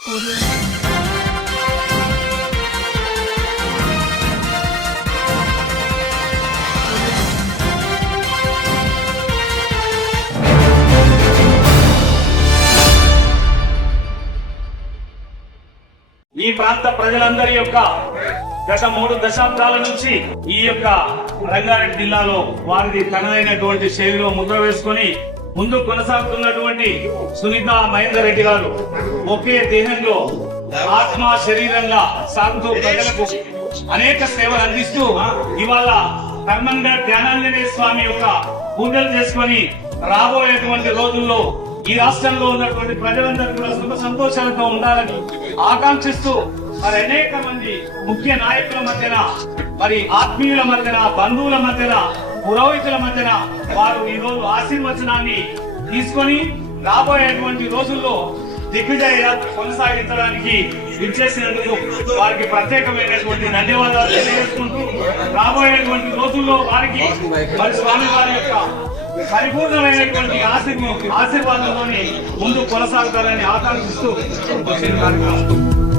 ఈ ప్రాంత ప్రజలందరి యొక్క గత 3 దశాబ్దాల నుంచి ఈ యొక్క రంగారెడ్డి జిల్లాలో వారిది తనదైనటువంటి శైలిలో ముద్ర వేసుకొని ముందు కొనసాగుతున్నటువంటి సునీత మహేందర్ రెడ్డి గారు ఒకే దేహంలో ఆత్మ శరీరంగా సాగుతూ ప్రజలకు అనేక సేవలు అందిస్తూ ఇవాళ కర్మంగా జ్ఞానాంజనేయ స్వామి యొక్క పూజలు చేసుకొని రాబోయేటువంటి రోజుల్లో ఈ రాష్ట్రంలో ఉన్నటువంటి ప్రజలందరూ కూడా సుఖ సంతోషాలతో ఉండాలని ఆకాంక్షిస్తూ మరి అనేక మంది ముఖ్య నాయకుల మధ్యన మరి ఆత్మీయుల మధ్యన బంధువుల మధ్యన పురోహితుల మధ్యన వారు ఈ రోజు ఆశీర్వచనాన్ని తీసుకొని రాబోయేటువంటి రోజుల్లో దిగ్విజయ యాత్ర కొనసాగించడానికి విచ్చేసినందుకు వారికి ప్రత్యేకమైనటువంటి ధన్యవాదాలు తెలియజేసుకుంటూ రాబోయేటువంటి రోజుల్లో వారికి మరి స్వామి వారి యొక్క పరిపూర్ణమైనటువంటి ఆశీర్వాదంలోని ముందు కొనసాగుతారని ఆకాంక్షిస్తూ వచ్చిన కార్యక్రమం.